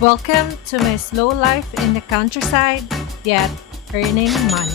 Welcome to my slow life in the countryside, yet earning money.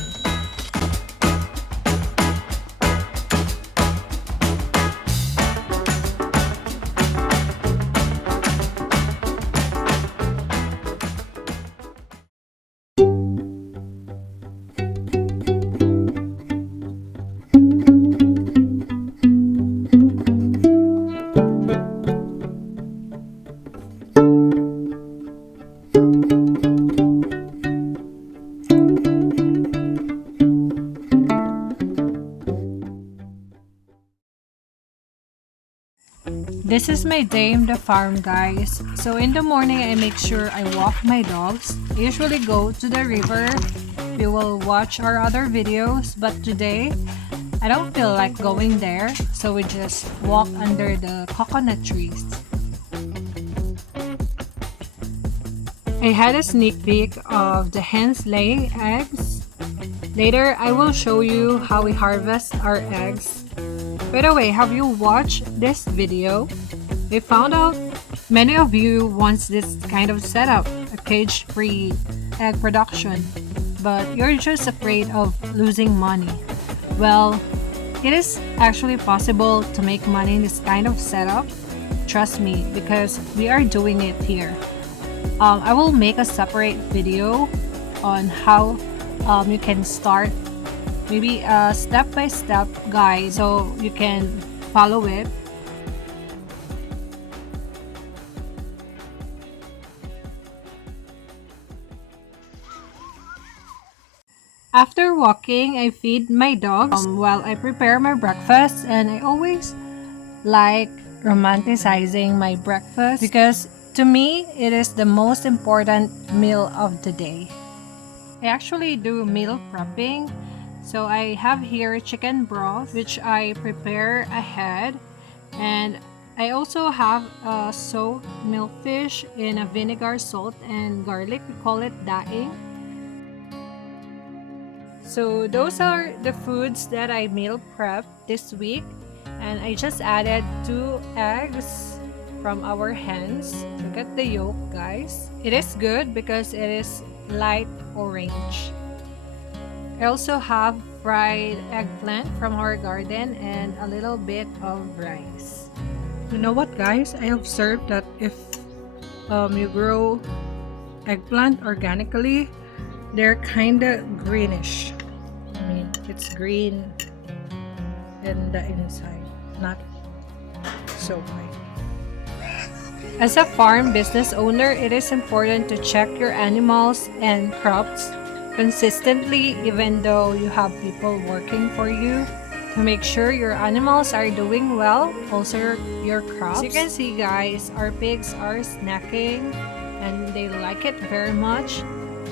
This is my day in the farm, guys. So in the morning, I make sure I walk my dogs. I usually go to the river. We will watch our other videos, but today I don't feel like going there, so we just walk under the coconut trees. I had a sneak peek of the hens laying eggs. Later, I will show you how we harvest our eggs. By the way, have you watched this video? We found out many of you wants this kind of setup, a cage-free egg production, but you're just afraid of losing money. Well, it is actually possible to make money in this kind of setup. Trust me, because we are doing it here. I will make a separate video on how you can start, maybe a step-by-step guide so you can follow it. After walking, I feed my dogs while I prepare my breakfast, and I always like romanticizing my breakfast because to me it is the most important meal of the day. I actually do meal prepping. So I have here chicken broth, which I prepare ahead, and I also have a soaked milkfish in a vinegar, salt, and garlic. We call it daing. So those are the foods that I meal prep this week, and I just added 2 eggs from our hens. Look at the yolk, guys. It is good because it is light orange. I also have fried eggplant from our garden and a little bit of rice. You know what, guys? I observed that if you grow eggplant organically, they're kind of greenish. I mean, it's green in the inside, not so white. As a farm business owner, it is important to check your animals and crops consistently, even though you have people working for you, to make sure your animals are doing well, also your crops. As you can see, guys, our pigs are snacking and they like it very much.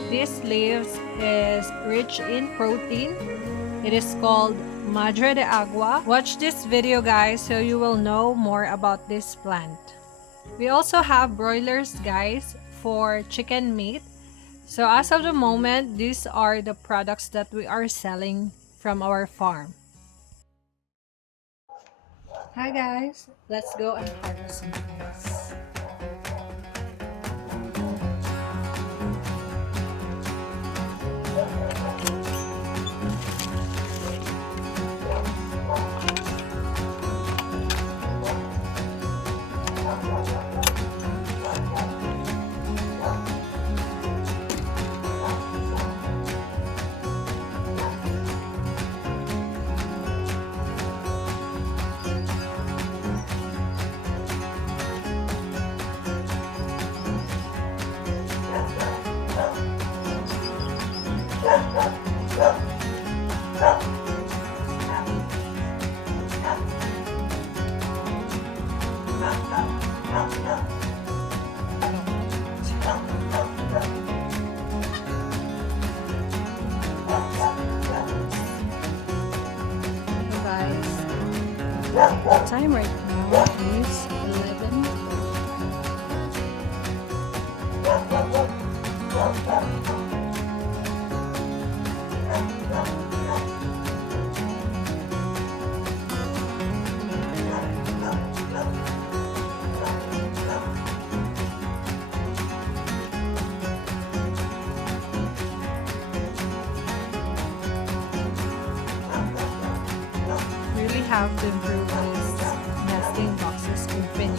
This leaves is rich in protein. It is called Madre de Agua. Watch this video, guys, so you will know more about this plant. We also have broilers, guys, for chicken meat. So as of the moment, these are the products that we are selling from our farm. Hi guys, let's go and harvest some eggs. The time right now is 11. have to improve his nesting boxes opening.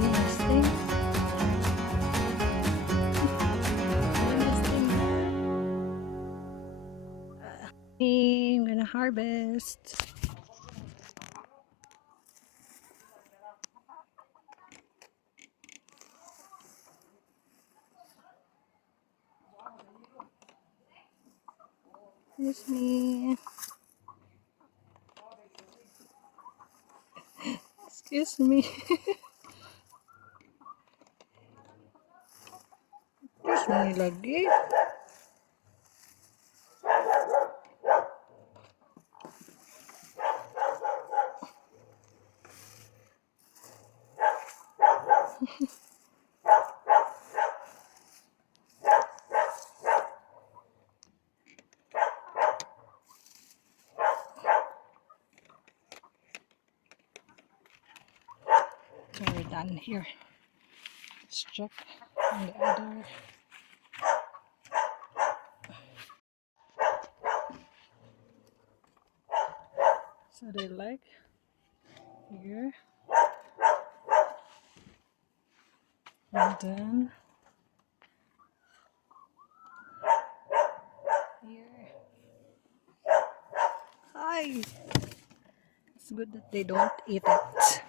Nesting. I'm gonna harvest. Excuse me. Excuse me. Excuse me lagi. So we're done here. Let's check on the other. So they like here. And then here. Hi! It's good that they don't eat it.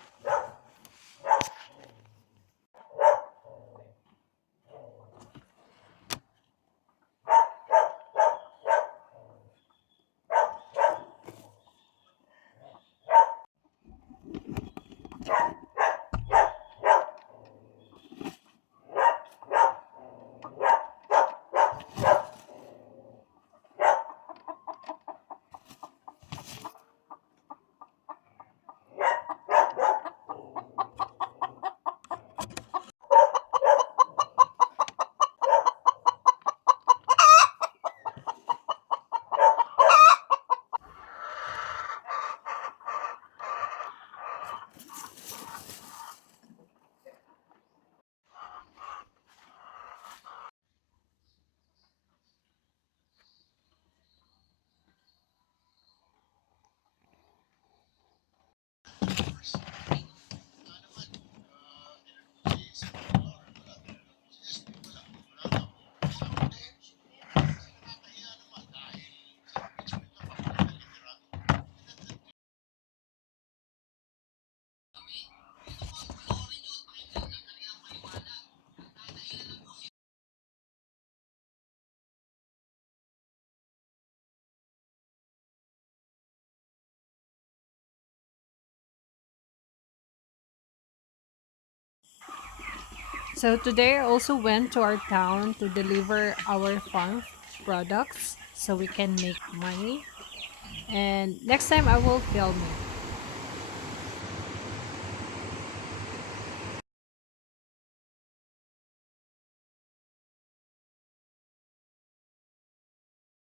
So today I also went to our town to deliver our farm products so we can make money. And next time I will film it.